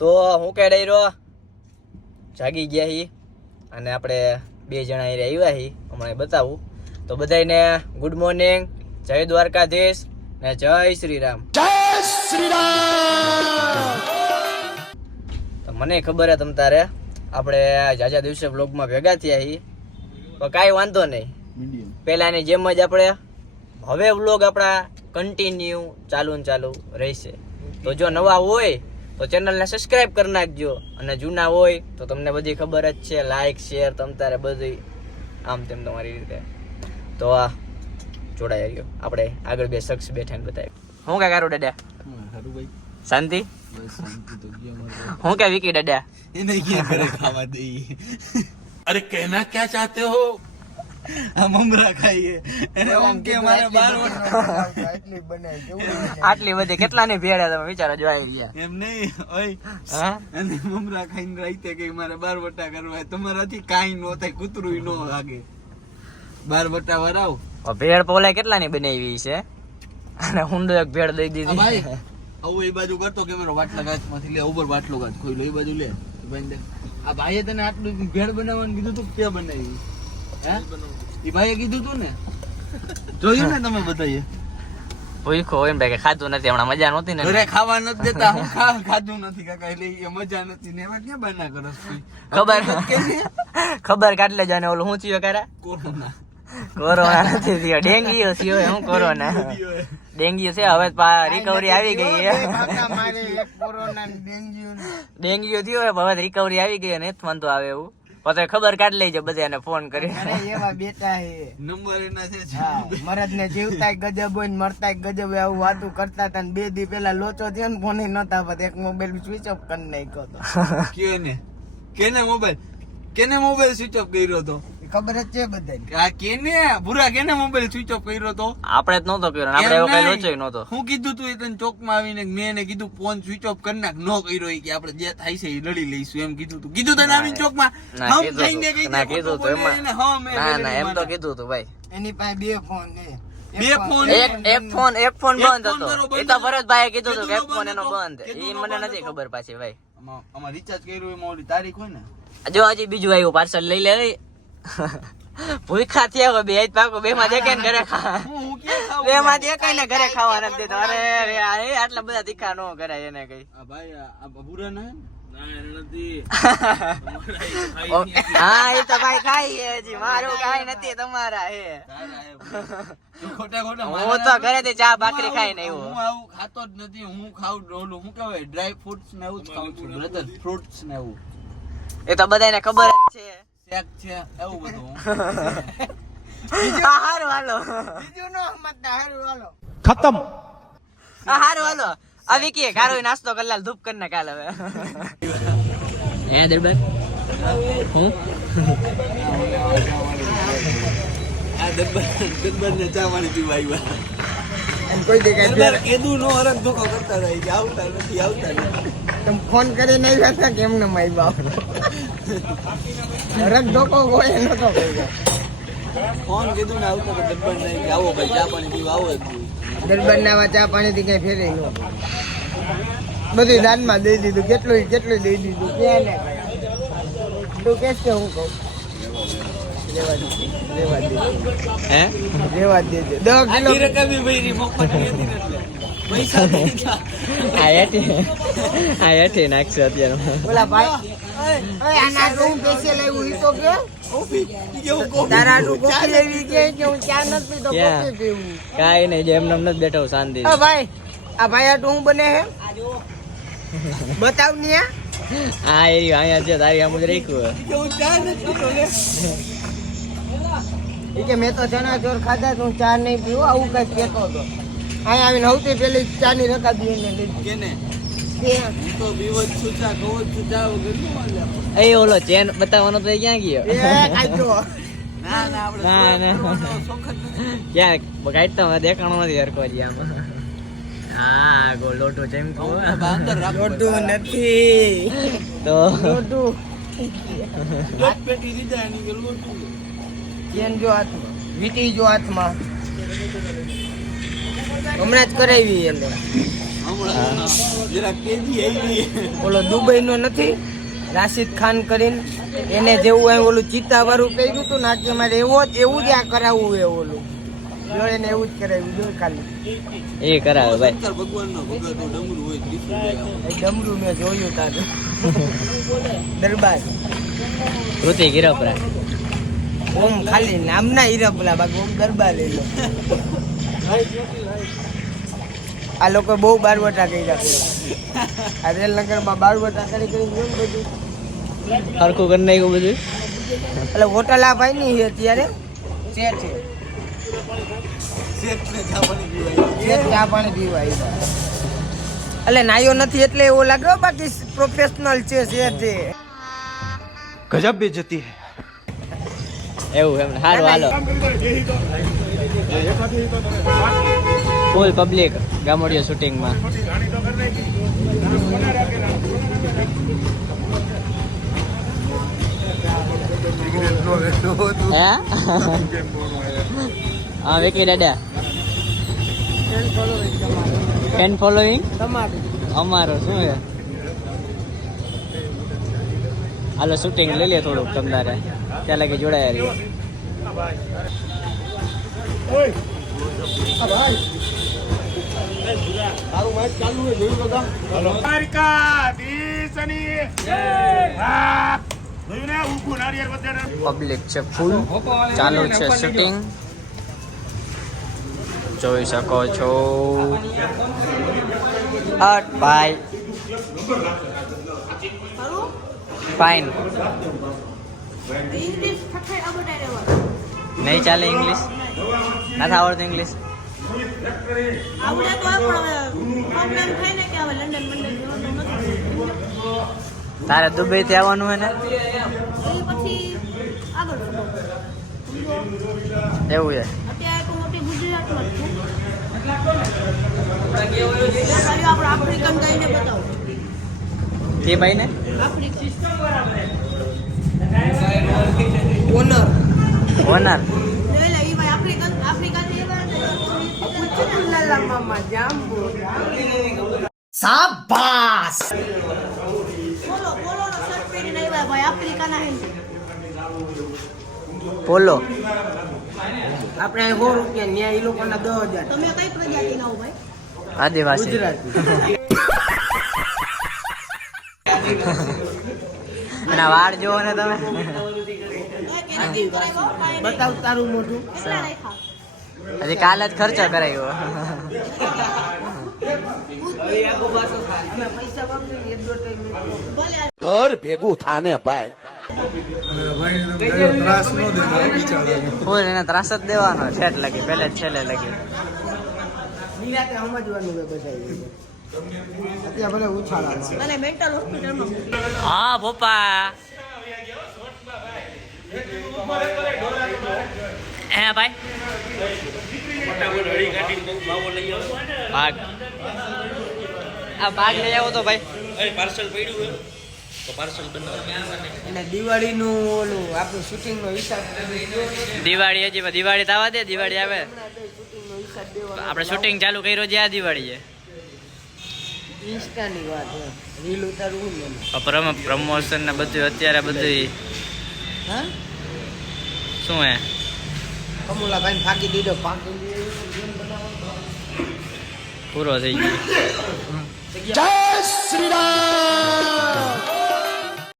તો હું કે ડાયરો જાગી ગયા હી અને આપણે 2 જણા અહીં આવ્યા હી હમણાં બતાવું. તો બધાને ગુડ મોર્નિંગ, જય દ્વારકાધીશ ને જય શ્રી રામ. જય શ્રી રામ. તો મને ખબર હે તમ તારે આપણે જાજા દિવસે વ્લોગમાં ભેગા થયા હી, તો કાંઈ વાંધો નહીં. પહેલાની જેમ જ આપણે હવે વ્લોગ આપણા કન્ટિન્યુ ચાલુ રહેશે. તો જો નવા હોય તો ચેનલને સબસ્ક્રાઇબ કરી નાખજો અને જૂના હોય તો તમને બધી ખબર જ છે, લાઈક શેર તમ તારે બધી આમ તેમ તમારી રીતે. તો આ જોડાઈ ગયો આપણે આગળ 2 શખ્સ બેઠા ને બતાવ્યું. હું કે કારું દાદા શાંતિ હું કે વિકી દાદા એને ક્યાં કરે ખાવા દે. અરે कहना क्या चाहते हो? આ મમરા ખાઈએ અને ઓમ કે મારે 12 આટલી બધી કેટલા ની ભેળા તમે વિચારો જો આવી ગયા એમ નહીં ઓય હા અને મમરા ખાઈને રાઈતે કે મારે 12 વટા કરવા તમારાથી કાઈ નો થાય, કૂતરું નો લાગે. 12 વટા વરાવ ભેળ પોલે કેટલા ની બનાવી છે અને હુંડો એક ભેળ દઈ દીધી. ભાઈ આવું એ બાજુ કરતો કે મારો વાટલા ગાચમાંથી લે ઉપર વાટલો ગાચ ખોઈ લો એ બાજુ લે ભાઈ દે. આ ભાઈએ તને આટલું ભેળ બનાવવાનું કીધું તું કે બનાવી? હે ઈ ભાઈએ કીધું તું ને, જોયું ને તમે બધાએ? ભૂખો એમ કે ખાધું નથી હમણાં, મજા નહોતી ને ઘરે ખાવા નથી દેતા. હું ખાધું નથી કાકા એટલે એ મજા નથી ને એમાં ક્યાં બના કરસ તું? ખબર કાઢ લેજો ને ઓલું શું થયું કારા કોરોના નથી થયો, ડેન્ગ્યુ થયો. શું કોરોના ડેન્ગ્યુ છે હવે રિકવરી આવી ગઈ છે. ડેન્ગ્યુ થયો હવે રિકવરી આવી ગઈ ને વાંધો આવે એવું. પછી ખબર કાઢી લેજો બધાને ફોન કરી. એવા બેટા હે નંબર એના છે. મરદ ને જીવતાય ગજબ હોય ને મરતાય ગજબ હોય આવું વાતું કરતા હતા ને 2 દી પેલા લોચો થયો ને ફોન નતા આવતા, એક મોબાઈલ સ્વિચ ઓફ કરી નાખ્યો હતો. કેને મોબાઈલ સ્વિચ ઓફ કર્યો તો? ખબર જ છે બધાને. આ કેને ભૂરા કેને મોબાઈલ સ્વિચ ઓફ કર્યો તો? આપણે જ નહોતો કર્યો, આપણે એવો કઈ લોચો નહોતો. હું કીધું તું એ તને ચોકમાં આવીને મેં એને કીધું ફોન સ્વિચ ઓફ કરી નાખ, નો કર્યો કે આપણે જે થાય છે એ લડી લઈશું એમ કીધું તું. કીધું તને આવીને ચોકમાં ના કીધું તો એમાં ના એમ તો કીધું તું ભાઈ. એની પાસે 2 ફોન છે. એક ફોન બંધ હતો. એ તો ભરતભાઈએ કીધું હતું કે એક ફોન એનો બંધ. એ મને નથી ખબર પાછી ભાઈ. આમાં રિચાર્જ કર્યું એમાં ઓલી તારીખ હોય ને. જો હજી બીજું આવ્યું પાર્સલ લઈ લે. ભૂખા થયા બે જ પાકો 2 માં દેખાય ને ઘરે ખા 2 માં દેખાય ને ઘરે ખાવા નથી દેતો. અરે આટલા બધા તીખા નો કરાય એને કઈ. ભાઈ આ બબુરા ના હા એ તો ભાઈ ખાઈ હજી મારું કાઈ નથી તમારા હે. ખોટા હું તો ઘરેથી ચા ભાખરી ખાઈ ને હું આવું ખાતો જ નથી. હું ખાઉં ઓલું શું કહેવાય ડ્રાય ફ્રૂટ્સ ને એવું જ ખાઉં છું બ્રધર, ફ્રૂટ્સ ને એવું. એ તો બધાને ખબર જ છે. શેક છે એવું બધું. હારું હાલો બીજું નો સમજતા. હારું હાલો ખતમ. હારું હાલો આ વિકી ગારો નાસ્તો કરી લાલ ધૂપ કરી ને કાલ હવે. હે દરબાર હું આ દરબાર ને ચા પાણી પીવા આવ્યા. કોઈ દેખાય કીધું નો હરક ધોકો કરતા રહી કે આવતા નથી. તમે ફોન કરીને આવ્યા હતા કેમ ને માઈ બાપ રક ધોકો કોઈ નતો કર્યો. ફોન કીધું ને આવતો દરબાર ને કે આવો ભાઈ ચા પાણી પીવા આવો. દરબાર ના ચા પાણી થી કઈ ફેરે નો બધી દાનમાં દઈ દીધું. કેટલું દઈ દીધું ક્યાં ને તું કેસ કે હું કહું રેવા દે હે 10 કિલો રકમી ભઈરી મફત હતી ને એટલે પૈસા દીધા. આ હેઠી નાખશે અત્યારે. ઓલા ભાઈ આના હું પૈસે લાવ્યું ઈ તો કે તારા તું કોફી લેવી કે હું ચા નથી તો કોફી પીવું. કાઈ નહીં જેમ નમ નથી બેઠો શાંતિ. આ ભાઈ આ તું બને હે બતાવ ને આ એરી અહીંયા છે તારી આમ જ રાખ્યું. હું ચા નથી પીતો લે. ઈ કે મેં તો ચણા ચોર ખાધા તું ચા નહીં પીવું આવું કઈ કહેતો હતો. અહીંયા આવીને સૌથી પેલી ચા ની રકાબી એને લીધી. કેને ત્યાં તો બીવત સુચા કવત સુચા વગર નું હાલે. એ ઓલો ચેન બતાવવાનો તો ક્યાં ગયો? એ કાચો ના આપણે સોખત ક્યાં કાઢતા મેં દેખાણો નથી હરકો હજી આમાં. હા લોટો ચમકો અંદર રાખો. લોટું નથી તો લોટું લોટ પેટી દીધા એની કે લોટું. ચેન જો હાથમાં વીટી જો હાથમાં હમણાં જ કરાવી એટલે હમણાં જરા કેજી આવી ઓલો દુબઈ નો નથી રાશિદ ખાન કરીને એને જેવું અહીં ઓલું ચિત્તા વાળું કર્યું હતું ને કે મારે એવું જ આ કરાવવું એ ઓલું જો એને એવું જ કરાવ્યું જો ખાલી એ કરાવે ભાઈ. શંકર ભગવાનનો ભગત ડમરું હોય ત્રિશુલ લઈ આવો. એ ડમરું મેં જોયું તારે દરબાર કૃતિક હીરોપરા. ઓમ ખાલી નામના હીરાપલા બાકી ઓમ દરબાર લઈ લો આ લોકો બહુ બારવટા કર્યા છે આ રેલનગરમાં બારવટા કરી બધું હરખું કરી નાખ્યું બધું. એટલે હોટલ આ ભાઈ ની છે અત્યારે શેઠ છે શેઠને જાવાની પીવાય. શેઠ ચા પાણી પીવા આવ્યા એટલે નાયો નથી એટલે એવો લાગે હો, બાકી પ્રોફેશનલ છે શેઠ છે ગજબ બેજતી હે. એવું એમ સારું હાલો. ફૂલ પબ્લિક ગામડિયો શૂટિંગમાં. હે હા વિકી દાદા ફેન ફોલોઈંગ તમારું અમારો શું છે. હાલો શૂટિંગ લઈ લે થોડુંક તમારે ત્યાં લાગી જોડાયા રહીએ. પબ્લિક છે ફૂલ ચાલુ છે શૂટિંગ જોઈ શકો છો. ભાઈ ફાઇન નહીં ચાલે ઇંગ્લિશ નથી આવડતું ઇંગ્લિશ. તારે દુબઈ થી આવવાનું હોય ને એવું છે. તે ભાઈ ને ઓનર ઓનર શાબાશ. પોલો આપણે 100 રૂપિયા ન્યા એ લોકોના 10,000 તમે કઈ પ્રજાતિના હો ભાઈ? આદિવાસી. ગુજરાતી એના વાળ જોવો ને તમે. બતાવ તારું મોઢું કેટલા રાખ્યા? હજી કાલ જ ખર્ચો કરાયો. અમે પૈસા વાપરી એક દોઢ ભલે ઘર ભેગું થાને ભાઈ. ફૂલ એને ત્રાસ જ દેવાનો છેટ લગી પહેલે જ છેલ્લે લગી. નિરાતે સમજવાનું હોય બધા અત્યારે ભલે ઉછાળા અને મેન્ટલ હોસ્પિટલમાં હા પપ્પા હે ભાઈ ભાગ આ ભાગ લઈ આવો તો ભાઈ. અને દિવાળીનું ઓલું આપણું શૂટિંગનો હિસાબ દિવાળી હજી દિવાળી તો આવવા દે. દિવાળી આવે શૂટિંગનો હિસાબ દેવાનો આપણે શૂટિંગ ચાલુ કર્યો છે આ દિવાળી છે. ઇન્સ્ટાની વાત છે રીલ ઉતારવું ને પ્રમોશન ને બધું અત્યારે બધું હા શું હે કમુલાભાઈ ફાકી દીધો ફાકી પૂરો થઈ ગયો. જય શ્રી રામ.